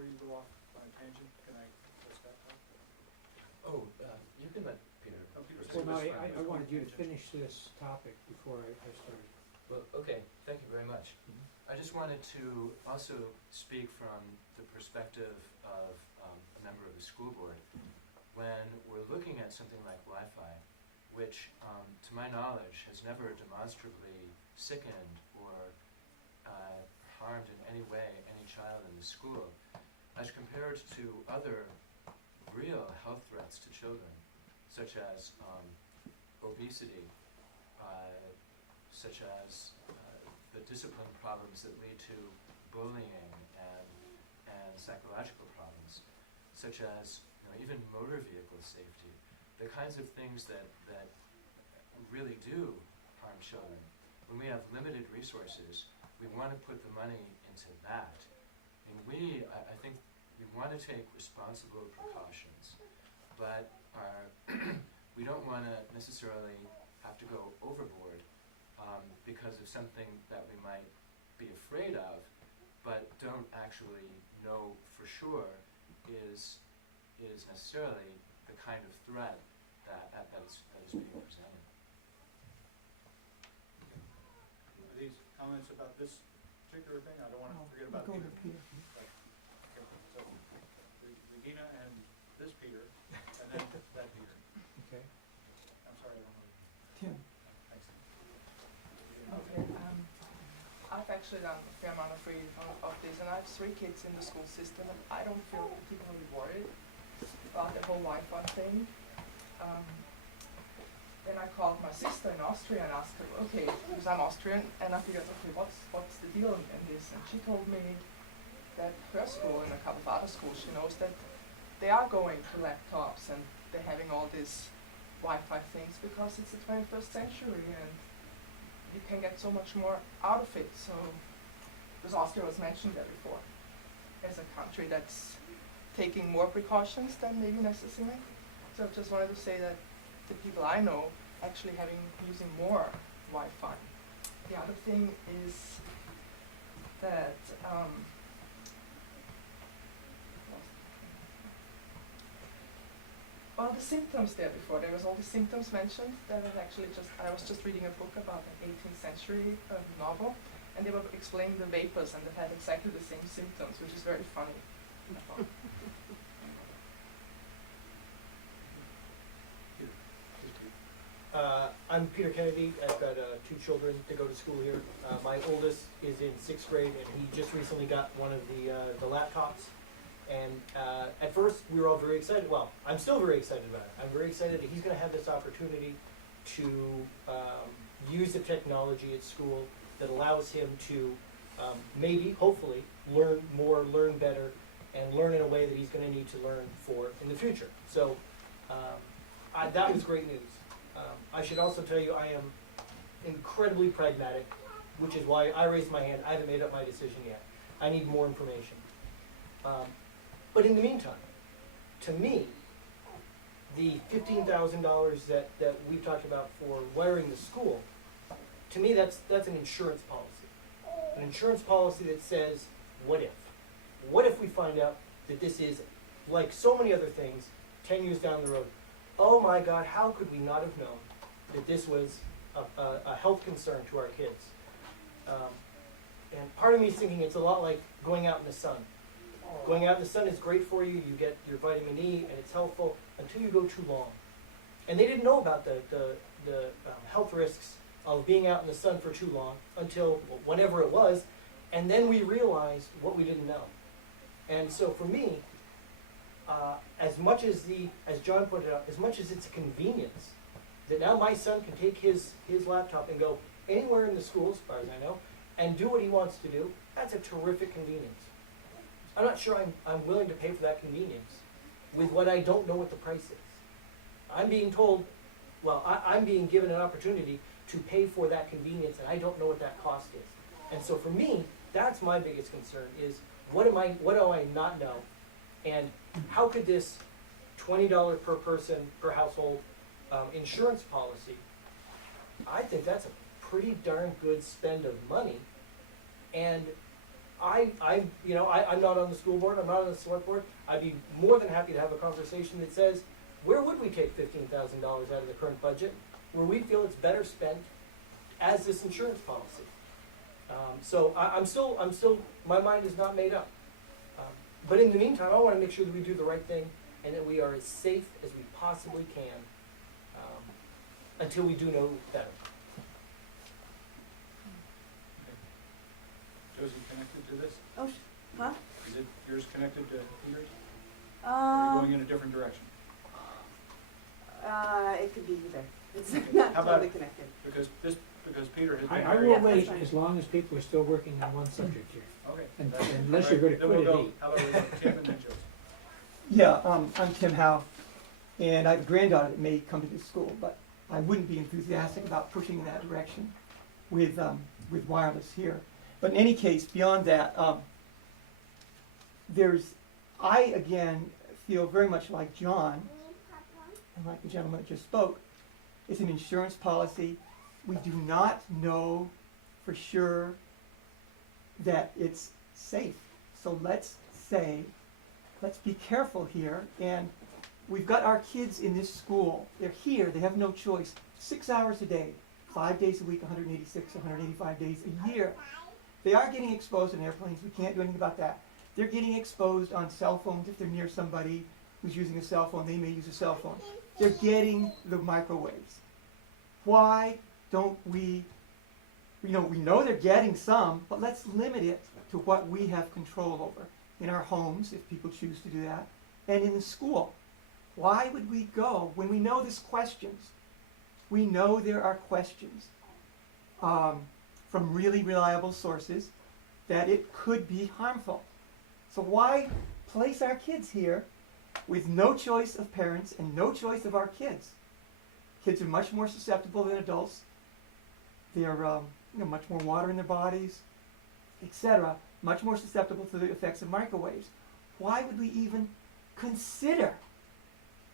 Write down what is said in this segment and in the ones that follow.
before you go off on a tangent, can I ask that part? Oh, you can let Peter. Oh, Peter, proceed. Well, no, That's fine. I wanted you to finish this topic before I started. Well, okay, thank you very much. I just wanted to also speak from the perspective of a member of the school board. When we're looking at something like Wi-Fi, which to my knowledge has never demonstrably sickened or harmed in any way any child in the school, as compared to other real health threats to children, such as obesity, such as the discipline problems that lead to bullying and psychological problems, such as even motor vehicle safety, the kinds of things that really do harm children. When we have limited resources, we want to put the money into that. And I think we want to take responsible precautions, but we don't want to necessarily have to go overboard because of something that we might be afraid of, but don't actually know for sure is necessarily the kind of threat that is being presented. Are these comments about this particular thing? I don't want to forget about Go Peter. to Peter. Okay, so Regina and this Peter, and then that Peter. Okay. I'm sorry, I don't know. Tim. Thanks. Okay, I've actually done a fair amount of reading of this, and I have 3 kids in the school system, and I don't feel particularly worried about the whole Wi-Fi thing. Then I called my sister in Austria and asked her, okay, because I'm Austrian, and I figured, okay, what's the deal in this? And she told me that her school and a couple of other schools, she knows that they are going to laptops and they're having all these Wi-Fi things because it's the 21st century and you can get so much more out of it. So, because Austria was mentioned there before, as a country that's taking more precautions than maybe necessary. So I just wanted to say that the people I know actually using more Wi-Fi. The other thing is that well, the symptoms there before, there was all the symptoms mentioned. That was actually I was just reading a book about an 18th century novel, and they were explaining the vapors, and they had exactly the same symptoms, which is very funny. I thought. I'm Peter Kennedy. I've got 2 children to go to school here. My oldest is in 6th grade, and he just recently got one of the laptops. And at first, we were all very excited. Well, I'm still very excited about it. I'm very excited that he's going to have this opportunity to use the technology at school that allows him to maybe, hopefully, learn more, learn better, and learn in a way that he's going to need to learn for in the future. So that was great news. I should also tell you I am incredibly pragmatic, which is why I raised my hand. I haven't made up my decision yet. I need more information. But in the meantime, to me, the $15,000 that we've talked about for wiring the school, to me that's an insurance policy. An insurance policy that says, what if? What if we find out that this is, like so many other things, 10 years down the road, oh my God, how could we not have known that this was a health concern to our kids? And part of me is thinking it's a lot like going out in the sun. Going out in the sun is great for you, you get your vitamin E, and it's helpful until you go too long. And they didn't know about the health risks of being out in the sun for too long until whenever it was, and then we realized what we didn't know. And so for me, as much as John pointed out, as much as it's a convenience, that now my son can take his laptop and go anywhere in the school, as far as I know, and do what he wants to do, that's a terrific convenience. I'm not sure I'm willing to pay for that convenience with what I don't know what the price is. I'm being told, well, I'm being given an opportunity to pay for that convenience, and I don't know what that cost is. And so for me, that's my biggest concern is what do I not know? And how could this $20 per person per household insurance policy, I think that's a pretty darn good spend of money. And I'm not on the school board, I'm not on the select board. I'd be more than happy to have a conversation that says, where would we take $15,000 out of the current budget, where we feel it's better spent as this insurance policy? So I'm still, my mind is not made up. But in the meantime, I want to make sure that we do the right thing and that we are as safe as we possibly can until we do know better. Josie connected to this? Oh, huh? Is it yours connected to Peter's? Or are you going in a different direction? It could be either. It's Okay. not How about- totally connected. Because Peter has been I very. will Yeah, wait that's fine. as long as people are still working on one subject here. Okay. And- that's- unless all you're right, gonna then we'll quit at go. 8. How about we go Tim and then Josie? Yeah, I'm Tim Howe, and I have a granddaughter that may come to this school, but I wouldn't be enthusiastic about pushing in that direction with wireless here. But in any case, beyond that, I again feel very much like John, and like the gentleman that just spoke. It's an insurance policy. We do not know for sure that it's safe. So let's be careful here. And we've got our kids in this school. They're here. They have no choice. 6 hours a day, 5 days a week, 186, 185 days a year. They are getting exposed in airplanes. We can't do anything about that. They're getting exposed on cell phones. If they're near somebody who's using a cell phone, they may use a cell phone. They're getting the microwaves. Why don't we know they're getting some, but let's limit it to what we have control over in our homes, if people choose to do that, and in the school. Why would we go when we know there's questions? We know there are questions from really reliable sources that it could be harmful. So why place our kids here with no choice of parents and no choice of our kids? Kids are much more susceptible than adults. They're much more water in their bodies, etc. Much more susceptible to the effects of microwaves. Why would we even consider?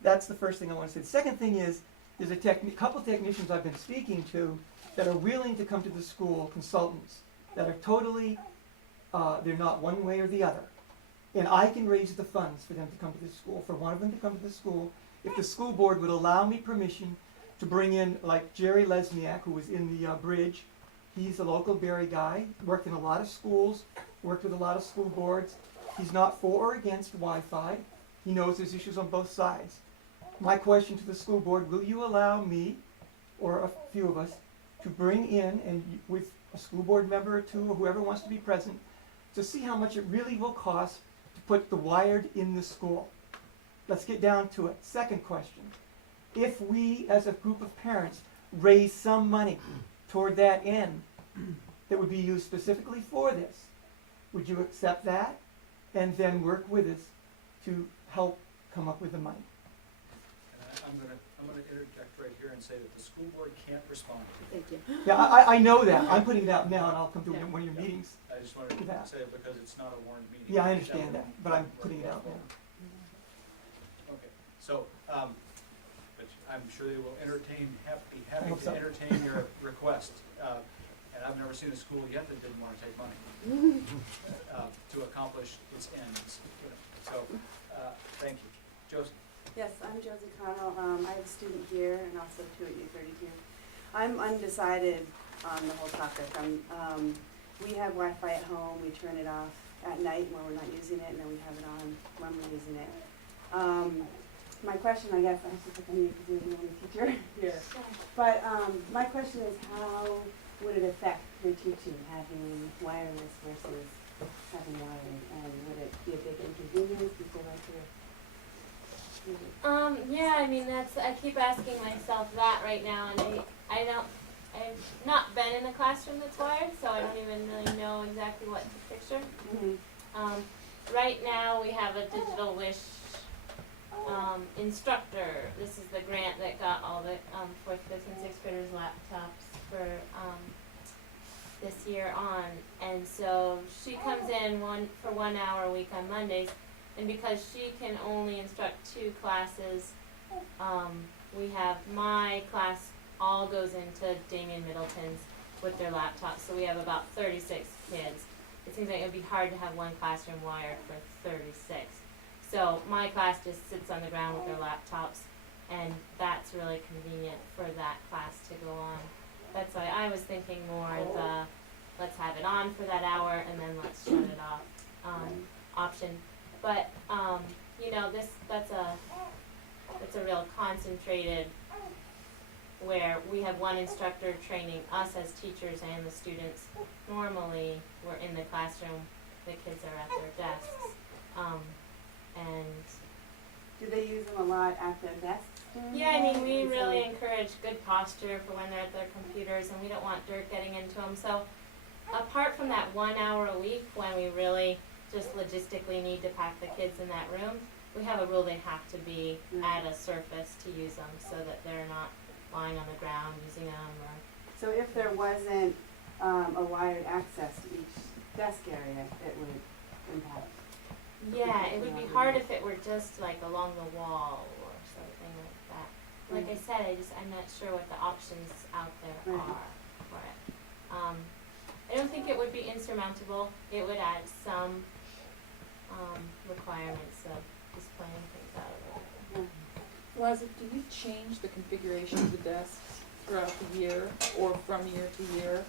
That's the first thing I want to say. The second thing is, there's a couple technicians I've been speaking to that are willing to come to the school, consultants, that are totally, they're not one way or the other. And I can raise the funds for them to come to this school, for one of them to come to the school, if the school board would allow me permission to bring in, like Jerry Lesniak, who was in the bridge. He's a local Barrie guy, worked in a lot of schools, worked with a lot of school boards. He's not for or against Wi-Fi. He knows there's issues on both sides. My question to the school board, will you allow me, or a few of us, to bring in, and with a school board member or two, or whoever wants to be present, to see how much it really will cost to put the wired in the school? Let's get down to it. Second question. If we, as a group of parents, raise some money toward that end that would be used specifically for this, would you accept that and then work with us to help come up with the money? And I'm gonna interject right here and say that the school board can't respond. Thank you. Yeah, I know that. I'm putting it out now, and I'll come to Yeah. one of your meetings. I just wanted to That. say it because it's not a warrant meeting. Yeah, I understand that, but I'm putting it out now. Okay, so, but I'm sure they will be happy I hope to so. entertain your request. And I've never seen a school yet that didn't want to take money to accomplish its ends. So, thank you. Josie? Yes, I'm Josie Connell. I have a student here and also two at U32. I'm undecided on the whole topic. We have Wi-Fi at home. We turn it off at night when we're not using it, and then we have it on when we're using it. My question, I guess, I have to pick on you because you're the only teacher here. But my question is, how would it affect your teaching, having wireless versus having wired? And would it be a big inconvenience? Do you feel like you're yeah, I mean I keep asking myself that right now, and I've not been in a classroom that's wired, so I don't even really know exactly what to picture. Mm-hmm. Right now we have a Digital Wish instructor. This is the grant that got all the 4th, 5th, and 6th graders laptops for this year on, and so she comes in for 1 hour a week on Mondays. And because she can only instruct 2 classes, we have my class all goes into Damien Middleton's with their laptops. So we have about 36 kids. it seems like it would be hard to have one classroom wired for 36. So my class just sits on the ground with their laptops, and that's really convenient for that class to go on. That's why I was thinking more let's have it on for that hour and then let's shut it off option. But that's a real concentrated, where we have one instructor training us as teachers and the students. Normally we're in the classroom, the kids are at their desks, and Do they use them a lot at their desks? yeah, I mean, we really encourage good posture for when they're at their computers, and we don't want dirt getting into them. So apart from that 1 hour a week when we really just logistically need to pack the kids in that room, we have a rule they have to be at a surface to use them, so that they're not lying on the ground using them. Or So if there wasn't a wired access to each desk area, it would impact. yeah, it would be hard if it were just like along the wall or something like that. Like I said, I'm not sure what the options out there Right. are for it. I don't think it would be insurmountable. It would add some requirements of displaying things out of it. Liza, do you change the configuration of the desks throughout the year or from year to year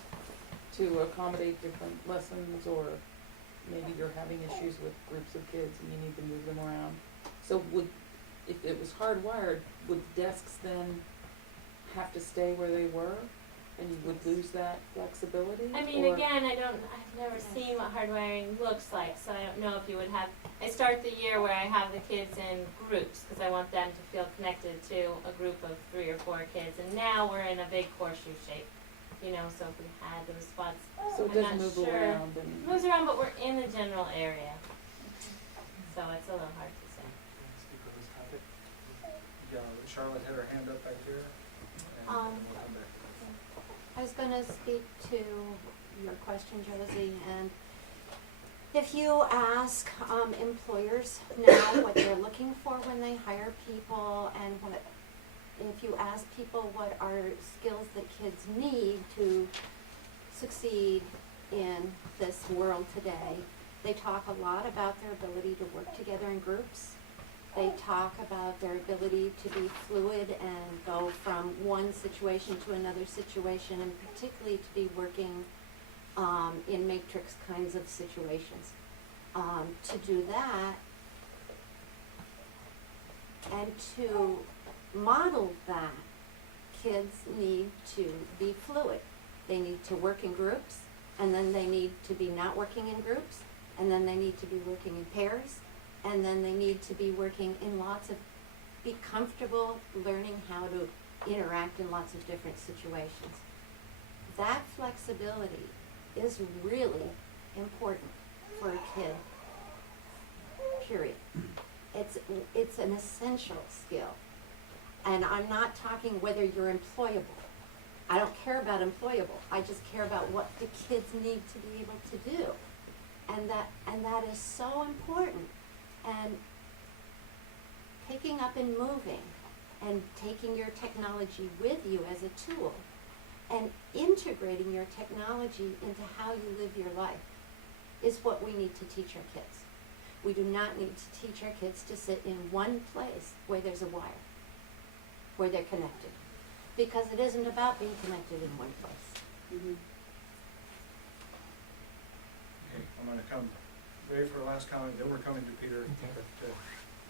to accommodate different lessons, or maybe you're having issues with groups of kids and you need to move them around? So if it was hardwired, would the desks then have to stay where they were and you would lose that flexibility? I mean, or- again, I've never seen what hardwiring looks like, so I don't know if you would have, I start the year where I have the kids in groups, because I want them to feel connected to a group of 3 or 4 kids, and now we're in a big horseshoe shape, so if we had those spots, So it I'm doesn't not move sure. around It and. moves around, but we're in the general area, so it's a little hard to say. Speak on this topic. Yeah, Charlotte had her hand up back there, and we'll come back to that. I was going to speak to your question, Josie, and if you ask employers now what they're looking for when they hire people, and if you ask people what are skills that kids need to succeed in this world today, they talk a lot about their ability to work together in groups. They talk about their ability to be fluid and go from one situation to another situation, and particularly to be working in matrix kinds of situations. To do that and to model that, kids need to be fluid. They need to work in groups, and then they need to be not working in groups, and then they need to be working in pairs, and then they need to be working in be comfortable learning how to interact in lots of different situations. That flexibility is really important for a kid, period. It's an essential skill. And I'm not talking whether you're employable. I don't care about employable. I just care about what the kids need to be able to do. And that is so important. And picking up and moving and taking your technology with you as a tool and integrating your technology into how you live your life is what we need to teach our kids. We do not need to teach our kids to sit in one place where there's a wire, where they're connected. Because it isn't about being connected in one place. Mm-hmm. Okay, I'm gonna come, ready for a last comment, then we're coming to Peter. Okay.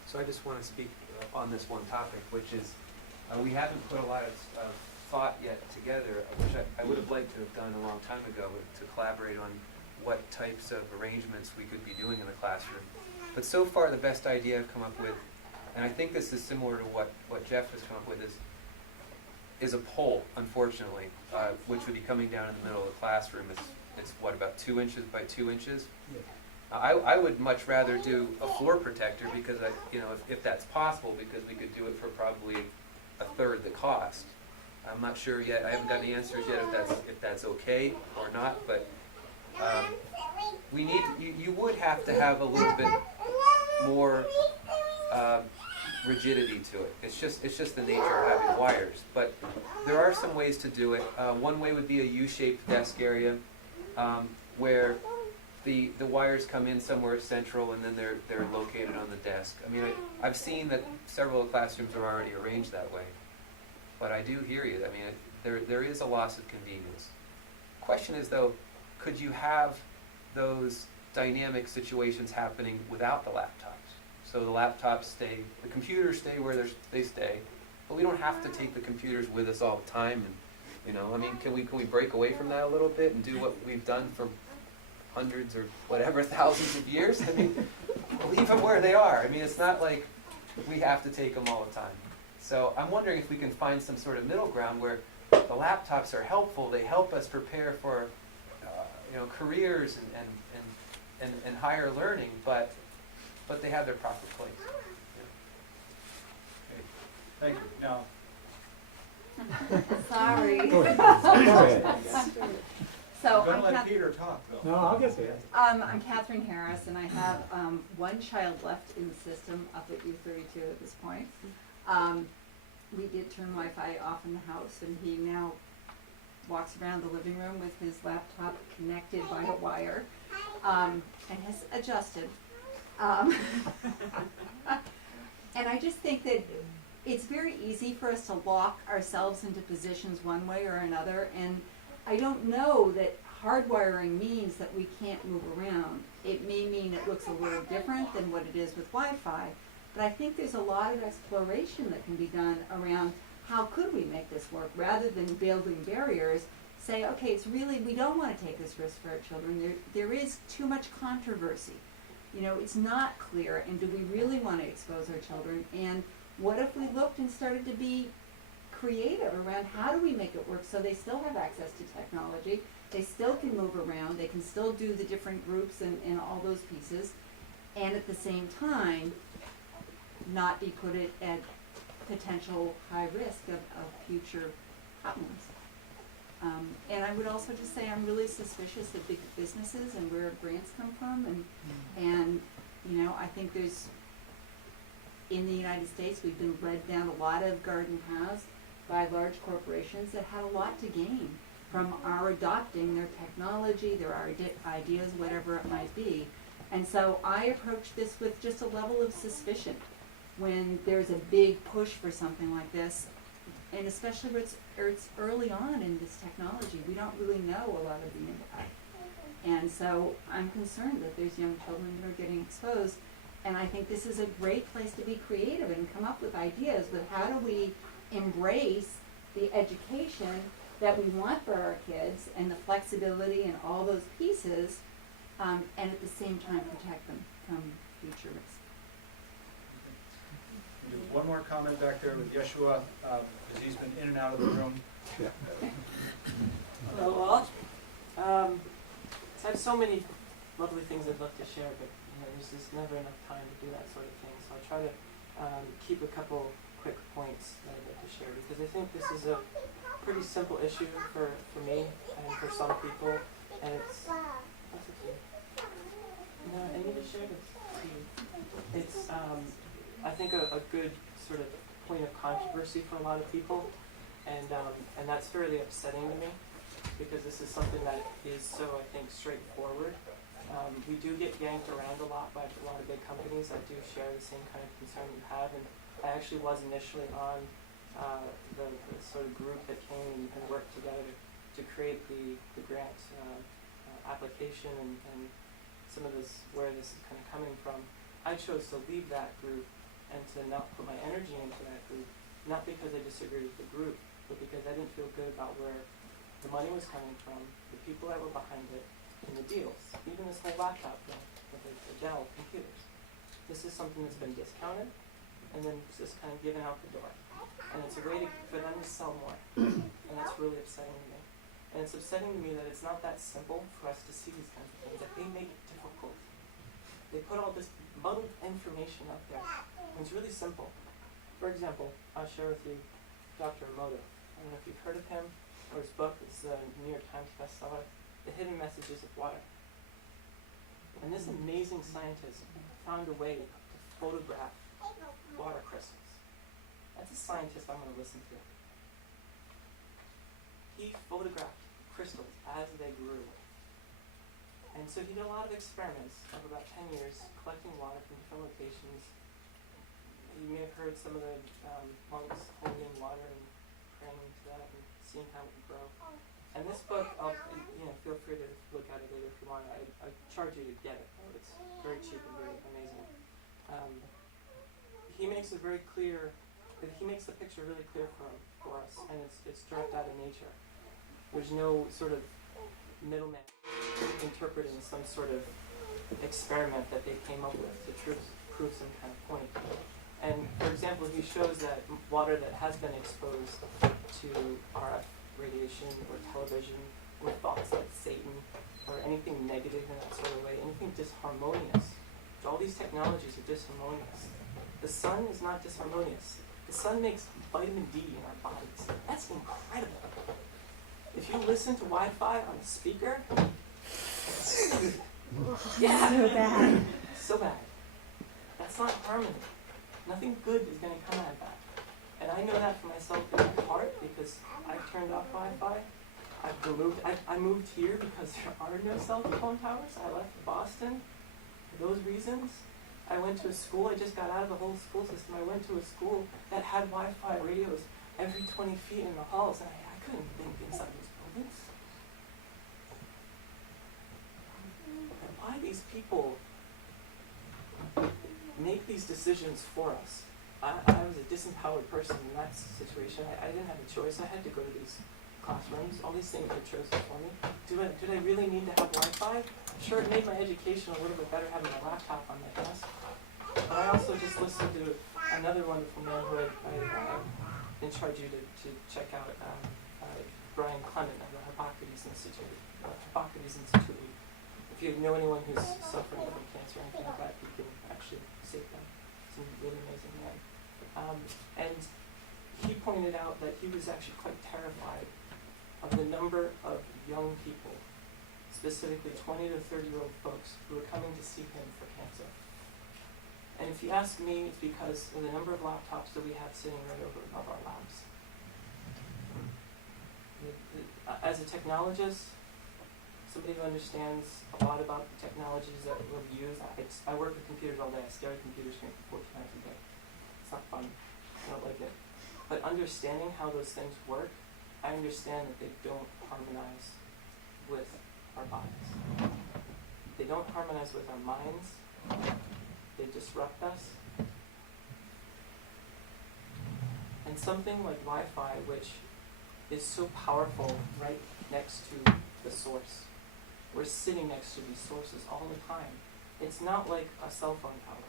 So I just want to speak on this one topic, which is we haven't put a lot of thought yet together, which I would have liked to have done a long time ago, to collaborate on what types of arrangements we could be doing in the classroom. But so far, the best idea I've come up with, and I think this is similar to what Jeff has come up with, is a pole, unfortunately, which would be coming down in the middle of the classroom. It's what, about 2 inches by 2 inches? Yeah. I would much rather do a floor protector, because if that's possible, because we could do it for probably a third the cost. I'm not sure yet. I haven't got any answers yet if that's okay or not. But we need. You would have to have a little bit more rigidity to it. It's just the nature of having wires. But there are some ways to do it. One way would be a U-shaped desk area where the wires come in somewhere central and then they're located on the desk. I mean, I've seen that several classrooms are already arranged that way. But I do hear you. I mean, there is a loss of convenience. Question is though, could you have those dynamic situations happening without the laptops? So the laptops stay, the computers stay where they stay, but we don't have to take the computers with us all the time. And you know, I mean, can we break away from that a little bit and do what we've done for hundreds or whatever thousands of years? I mean, leave them where they are. I mean, it's not like we have to take them all the time. So I'm wondering if we can find some sort of middle ground where the laptops are helpful. They help us prepare for, you know, careers and higher learning, but they have their proper place. Okay, thank you. Now, Sorry. So I'm gonna I'm let Kath- Peter talk though. No, I'll get to it. I'm Catherine Harris, and I have one child left in the system up at U32 at this point. We did turn Wi-Fi off in the house, and he now walks around the living room with his laptop connected by a wire, and has adjusted. And I just think that it's very easy for us to lock ourselves into positions one way or another, and I don't know that hardwiring means that we can't move around. It may mean it looks a little different than what it is with Wi-Fi, but I think there's a lot of exploration that can be done around how could we make this work, rather than building barriers. Say, okay, it's really, we don't want to take this risk for our children. There is too much controversy. You know, it's not clear, and do we really want to expose our children? And what if we looked and started to be creative around how do we make it work so they still have access to technology, they still can move around, they can still do the different groups and all those pieces, and at the same time, not be put at potential high risk of future problems. And I would also just say I'm really suspicious of big businesses and where grants come from, and you know, I think there's, in the United States, we've been led down a lot of garden paths by large corporations that had a lot to gain from our adopting their technology, their ideas, whatever it might be. And so I approach this with just a level of suspicion when there's a big push for something like this, and especially where it's early on in this technology. We don't really know a lot of the impact. And so I'm concerned that there's young children that are getting exposed, and I think this is a great place to be creative and come up with ideas with how do we embrace the education that we want for our kids and the flexibility and all those pieces, and at the same time protect them from future risks. We have one more comment back there with Yeshua, because he's been in and out of the room. Hello, all. So I have so many lovely things I'd love to share, but you know, there's just never enough time to do that sort of thing. So I'll try to keep a couple quick points that I'd like to share, because I think this is a pretty simple issue for me and for some people, and it's what's it? No, I need to share this. It's I think a good sort of point of controversy for a lot of people, and that's fairly upsetting to me, because this is something that is so, I think, straightforward. We do get yanked around a lot by a lot of big companies that do share the same kind of concern you have, and I actually was initially on the sort of group that came and worked together to create the grant application and some of this, where this is kind of coming from. I chose to leave that group and to not put my energy into that group, not because I disagreed with the group, but because I didn't feel good about where the money was coming from, the people that were behind it, and the deals. Even this whole laptop thing with the Dell computers. This is something that's been discounted and then it's just kind of given out the door. And it's a way for them to sell more. And that's really upsetting to me. And it's upsetting to me that it's not that simple for us to see these kinds of things, that they make it difficult. They put all this muddled information out there. And it's really simple. For example, I'll share with you Dr. Emoto. I don't know if you've heard of him or his book. It's a New York Times bestseller, The Hidden Messages of Water. And this amazing scientist found a way to photograph water crystals. That's a scientist I'm going to listen to. He photographed crystals as they grew. And so he did a lot of experiments over about 10 years, collecting water from different locations. You may have heard some of the monks holding in water and praying to that and seeing how it would grow. And this book, feel free to look at it later if you want. I charge you to get it. It's very cheap and very amazing. He makes it very clear. He makes the picture really clear for us, and it's direct out of nature. There's no sort of middleman interpreting some sort of experiment that they came up with to prove some kind of point. And for example, he shows that water that has been exposed to RF radiation or television or thoughts like Satan or anything negative in that sort of way, anything disharmonious. All these technologies are disharmonious. The sun is not disharmonious. The sun makes vitamin D in our bodies. That's incredible. If you listen to Wi-Fi on a speaker, yeah, So bad. So bad. That's not harmony. Nothing good is going to come out of that. And I know that for myself in my heart because I've turned off Wi-Fi. I moved here because there are no cell phone towers. I left Boston for those reasons. I went to a school, I just got out of the whole school system. I went to a school that had Wi-Fi radios every 20 feet in the halls, and I couldn't think inside those buildings. And why these people make these decisions for us? I was a disempowered person in that situation. I didn't have a choice. I had to go to these classrooms. All these things were chosen for me. Did I really need to have Wi-Fi? Sure, it made my education a little bit better having a laptop on my desk. But I also just listened to another wonderful man who I encourage you to check out, Brian Clement of the Hippocrates Institute. If you know anyone who's suffering from cancer or anything like that, you can actually save them. It's a really amazing man. And he pointed out that he was actually quite terrified of the number of young people, specifically 20 to 30-year-old folks who are coming to see him for cancer. And if you ask me, it's because of the number of laptops that we have sitting right over above our laps. As a technologist, somebody who understands a lot about the technologies that we'll use, I work with computers all day. I stare at a computer screen for 14 hours a day. It's not fun. I don't like it. But understanding how those things work, I understand that they don't harmonize with our bodies. They don't harmonize with our minds. They disrupt us. And something like Wi-Fi, which is so powerful right next to the source. We're sitting next to these sources all the time. It's not like a cell phone tower.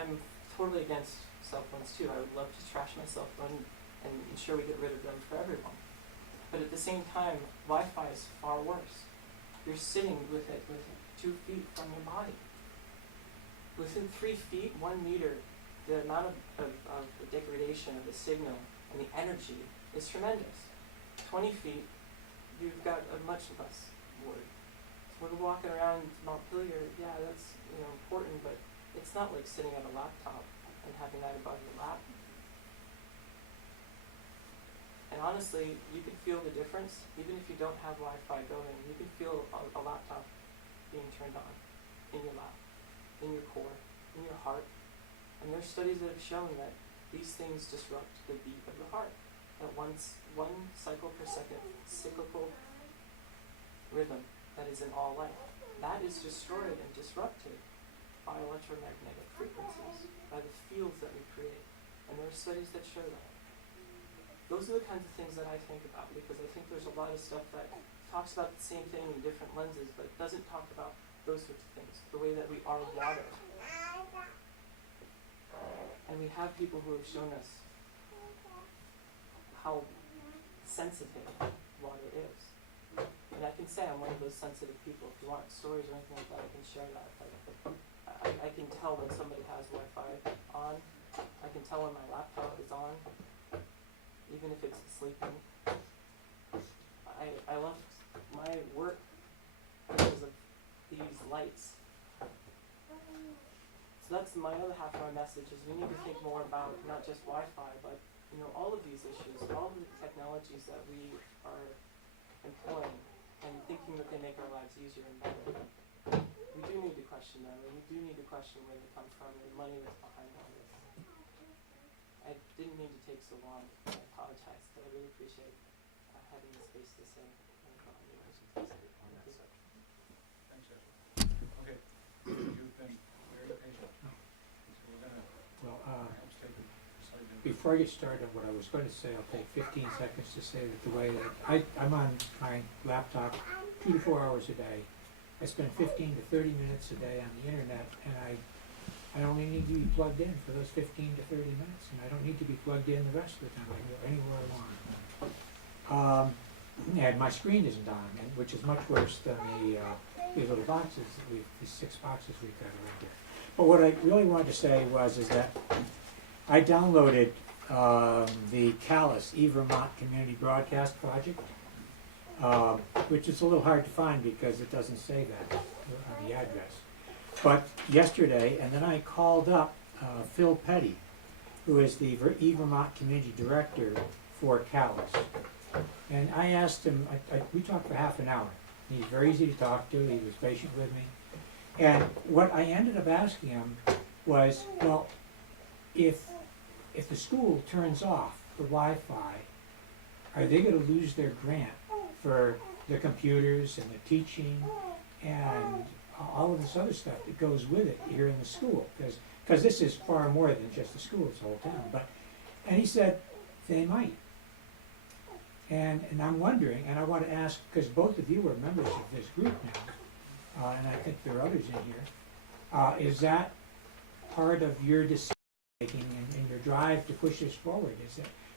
I'm totally against cell phones too. I would love to trash my cell phone and ensure we get rid of them for everyone. But at the same time, Wi-Fi is far worse. You're sitting with it 2 feet from your body. Within 3 feet, 1 meter, the amount of the degradation of the signal and the energy is tremendous. 20 feet, you've got a much less word. So when we're walking around Montpelier, yeah, that's important, but it's not like sitting at a laptop and having that above your lap. And honestly, you can feel the difference, even if you don't have Wi-Fi going. You can feel a laptop being turned on in your lap, in your core, in your heart. And there's studies that have shown that these things disrupt the beat of the heart. That one cycle per second, cyclical rhythm that is in all life, that is destroyed and disrupted by electromagnetic frequencies, by the fields that we create. And there are studies that show that. Those are the kinds of things that I think about, because I think there's a lot of stuff that talks about the same thing in different lenses, but doesn't talk about those sorts of things, the way that we are water. And we have people who have shown us how sensitive water is. And I can say I'm one of those sensitive people. If you want stories or anything like that, I can share that. I can tell when somebody has Wi-Fi on. I can tell when my laptop is on, even if it's sleeping. I left my work because of these lights. So that's my other half of my message, is we need to think more about not just Wi-Fi, but all of these issues, all of the technologies that we are employing and thinking that they make our lives easier and better. We do need to question them, and we do need to question where they come from and the money that's behind all this. I didn't mean to take so long. I apologize, but I really appreciate having the space to say. On that subject. Thanks, Joshua. Okay, you've been very patient. So we're gonna Well, perhaps take a slight break. before I get started on what I was going to say, I'll take 15 seconds to say that the way that I'm on my laptop 2 to 4 hours a day. I spend 15 to 30 minutes a day on the internet, and I only need to be plugged in for those 15 to 30 minutes, and I don't need to be plugged in the rest of the time. I can go anywhere I want. And my screen isn't on, which is much worse than the little boxes that these 6 boxes we've got around here. But what I really wanted to say is that I downloaded the Calais, Vermont Community Broadcast Project, which is a little hard to find because it doesn't say that on the address. But yesterday, and then I called up Phil Petty, who is the Vermont Community Director for Calais. And I asked him, we talked for half an hour. He's very easy to talk to, he was patient with me. And what I ended up asking him was, well, if the school turns off the Wi-Fi, are they going to lose their grant for the computers and the teaching and all of this other stuff that goes with it here in the school? Because this is far more than just the school, it's the whole town. And he said, they might. And I'm wondering, and I want to ask, because both of you are members of this group now, and I think there are others in here, is that part of your decision making and your drive to push this forward?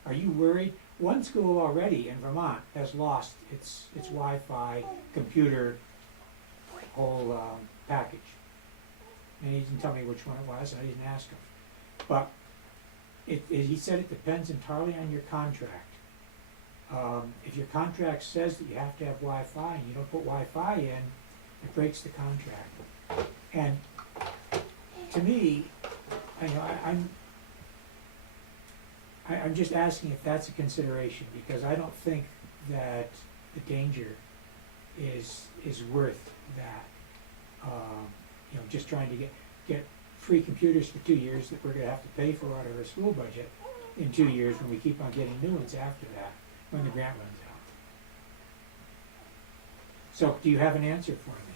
Are you worried? One school already in Vermont has lost its Wi-Fi computer whole package. And he didn't tell me which one it was, and I didn't ask him. But he said it depends entirely on your contract. If your contract says that you have to have Wi-Fi and you don't put Wi-Fi in, it breaks the contract. And to me, I'm just asking if that's a consideration, because I don't think that the danger is worth that. Just trying to get free computers for 2 years that we're going to have to pay for out of our school budget in 2 years when we keep on getting new ones after that, when the grant runs out. So do you have an answer for me?